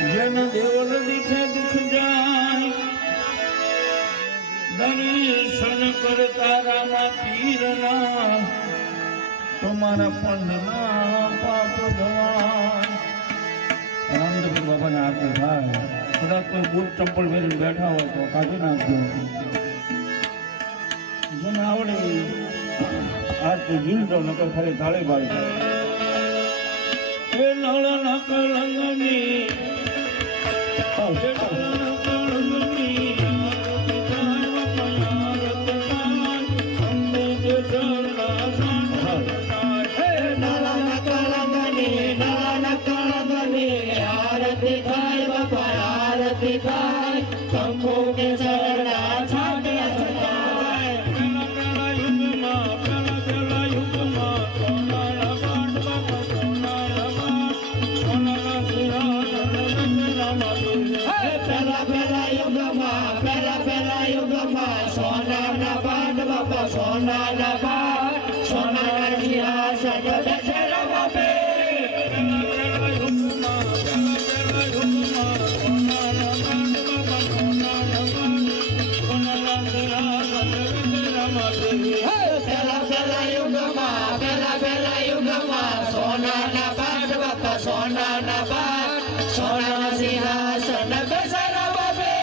જેના દેવલ દીઠે દુઃખ જાય દર્શન કરતા રામા પીરના તમારા પંડના પાપ ધવાય. રામદેવ બાબાને આરતી થાય. કદાચ કોઈ બૂટ ચંપલ પહેરીને બેઠા હોય તો કાઢી નાખજો. જેને આવડે આરતી જીવતો નકર ખાલી તાળી પાડી. એ નળના કલંગની કંકુ કે શરણા છાડ્યા છટાય પેલા યુગમાં પેલા યુગમાં સોનાના પાટ બાપા સોનાના પાટ સોનાના સિંહાસન રામાપીર. પેલા યુગમાં સોનાના પાટ બાપા સોનાના પાટ સોનાના સિંહાસન બેસે રામાપીર. પેલા યુગમાં સોનાના પાટ બાપા સોનાના પાટ સોનાના સિંહાસન બેસે રામાપીર.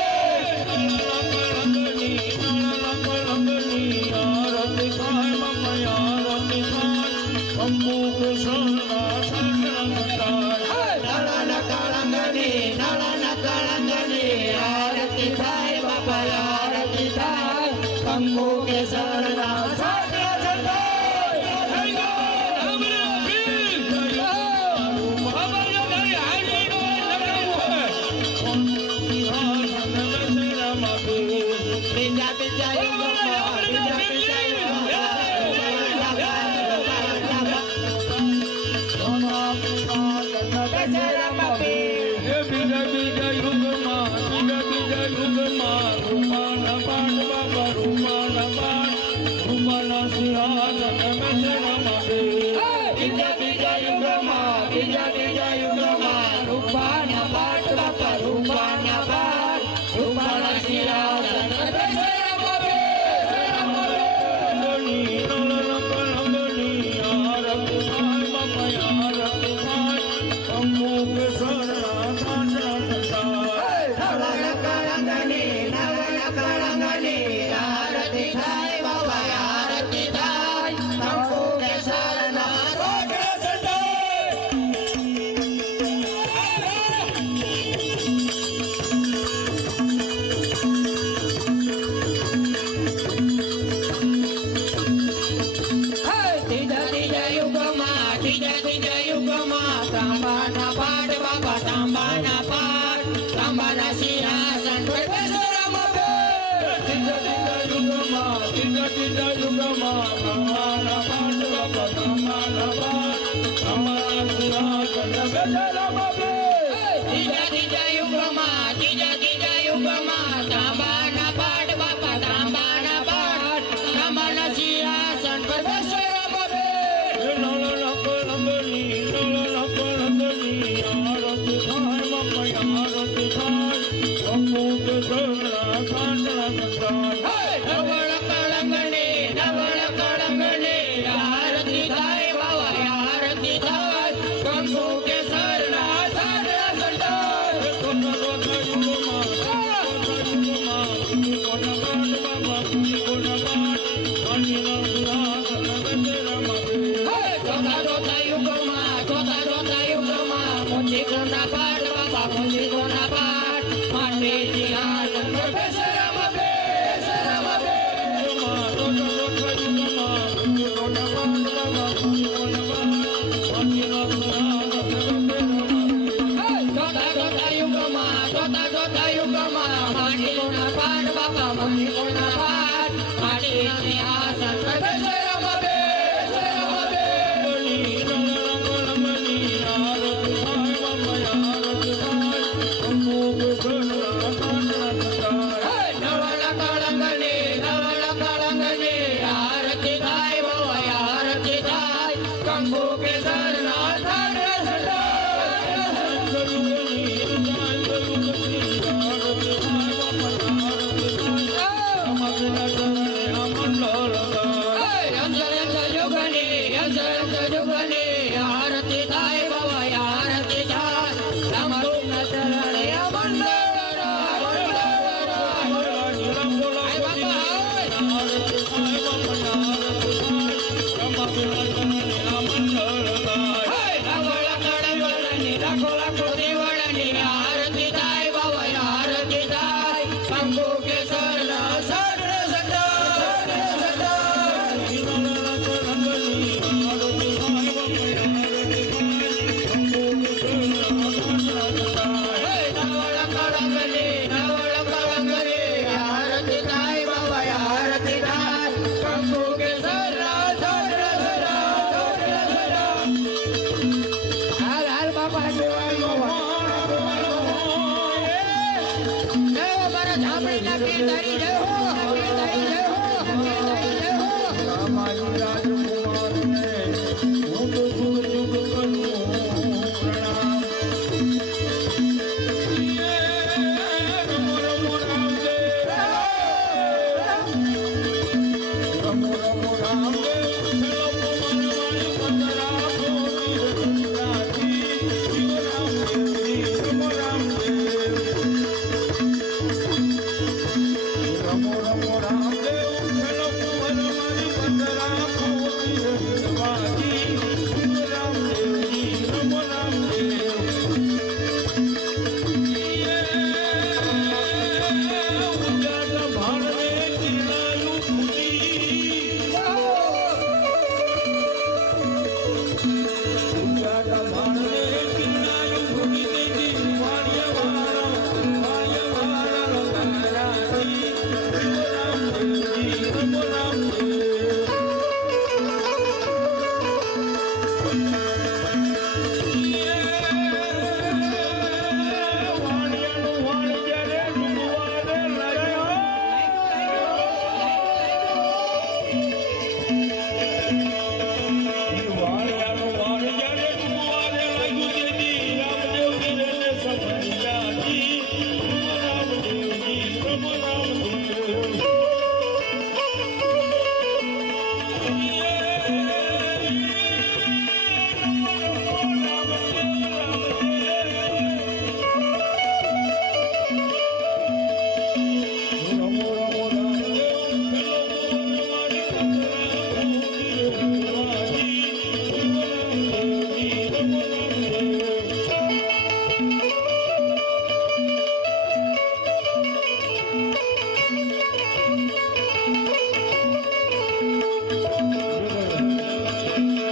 નળના કળંગની આરતી થાય બાપા આરતી થાય કંકુ કે શરણા છાડ્યા છટાય. તાંબાના પાટ બાપા તાંબાના પાટ તાંબાના સિંહાસન પર બેસે રામાપીર. ત્રીજા યુગમાં તાંબાના પાટ બાપા તાંબાના પાટ તાંબાના સિંહાસન બેસે રામાપીર. ત્રીજા યુગમાં તાંબાના પાટ બાપા તાંબાના પાટ તાંબાના સિંહાસન પર બેસે રામાપીર. લાખો દેવળની આરતી થાય બાબા આરતી થાય કંકુ કેસર સર્વ સદા રામાયણ રાજકુમારને હું તો જુગ જુગ કરું પ્રણામ. રમો રમો રામદેવ, રમો રમો રામદેવ, ચલો મારવાડી પંદરા કોટી રંગાજી, શિવ રામદેવજી, રમો રામદેવ. રમો રમો રામદેવ, ચલો મારવાડી પંદરા કોટી રંગાજી, શિવ રામદેવજી, રમો રામદેવ. ઉજાલા ભાણવે કિનાયું ફૂટી, ઉજાલા ભાણવે કિનાયું ફૂટી દીધી, વાણિયા વાળા રંગારાજી, શિવ રામદેવજી, રમો રામદેવ. વાણિયાનું વાણ જ્યારે ડૂબવાને લાગ્યો, વાણિયાનું વાણ જ્યારે ડૂબવાને લાગ્યું તેથી રામદેવજી રેને સમજાજી, રમો રામદેવજી, રમો રામદેવ. રમો રમો રામદેવ, ચલો મારવાડી પંદરા કોટી રંગાજી, શિવ રામદેવજી, રમો રામદેવ.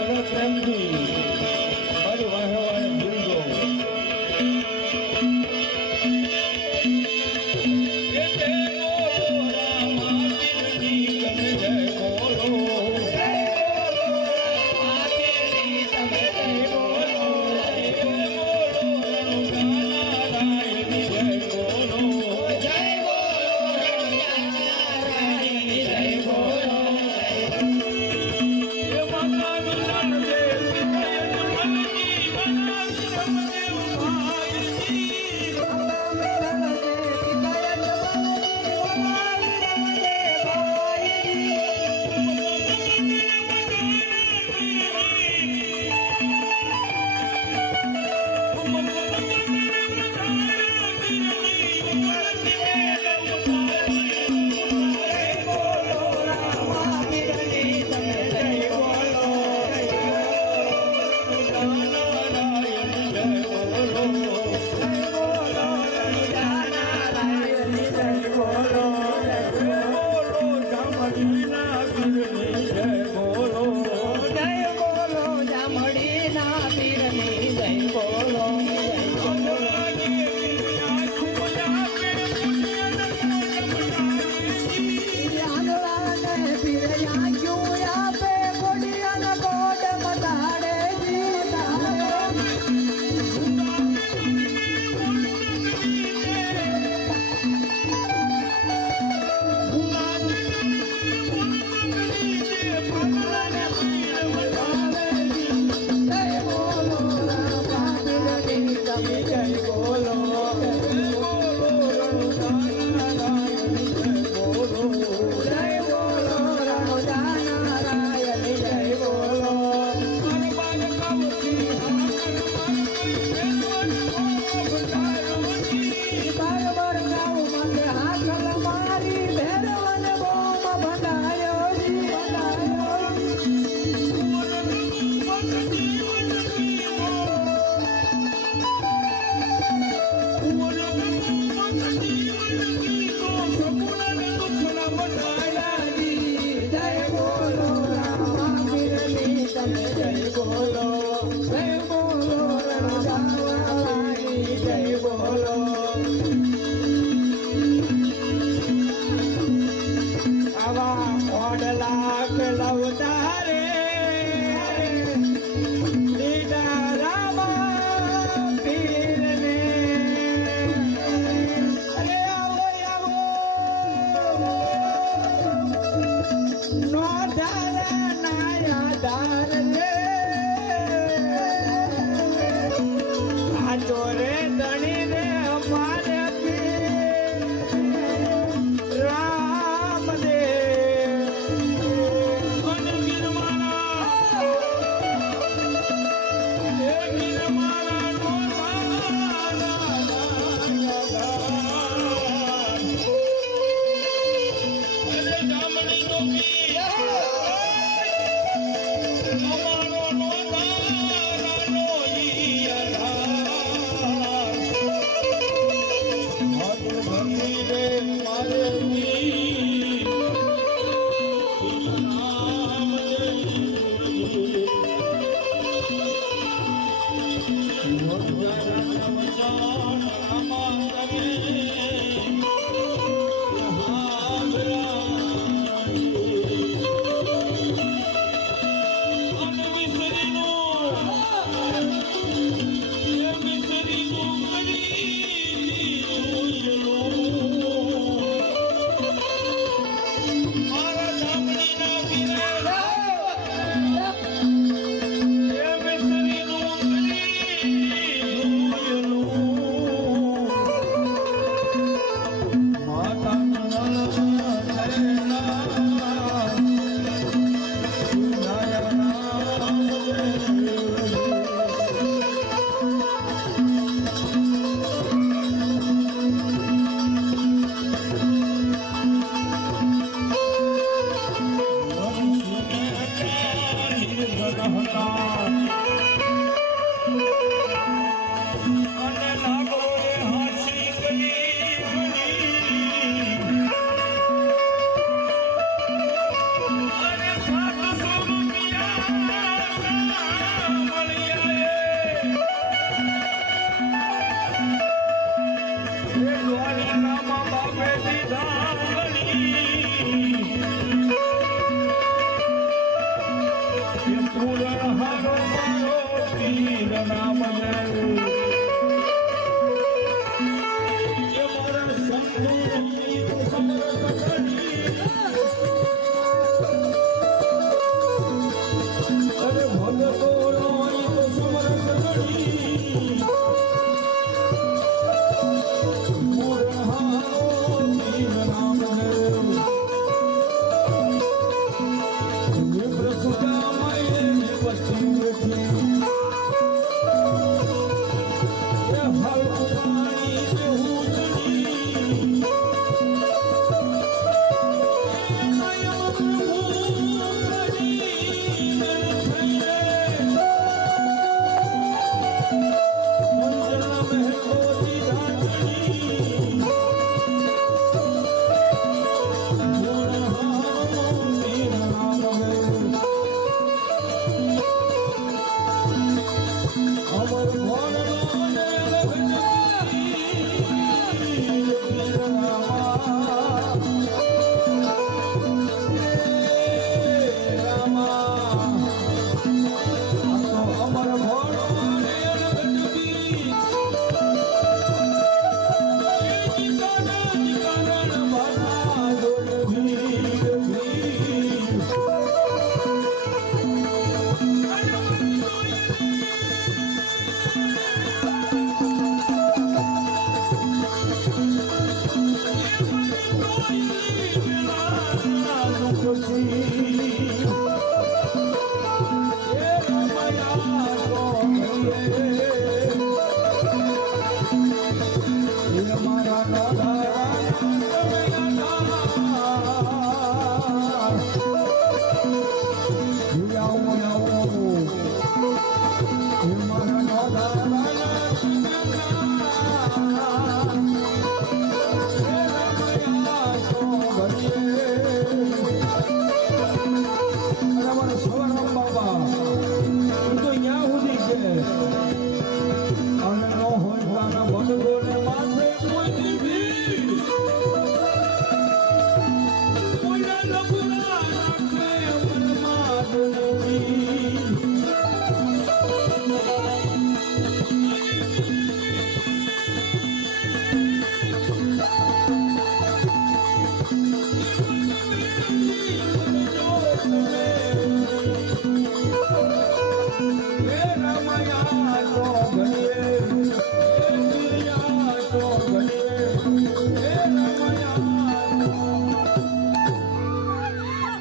અને પ્રેમથી મારી વાહે વાહે ભૂલજો. એ જય બોલો રામાપીરની તમે જય બોલો, જય બોલો રામાપીરની તમે જય બોલો, જય બોલો રણુજાનારાયણની જય બોલો, જય બોલો રણુજાનારાયણની જય બોલો. એ માતા વિલાન દેવી મયજમલજી, બનાશ્રમદેવ ભાઈજી, મહેલોની રાણી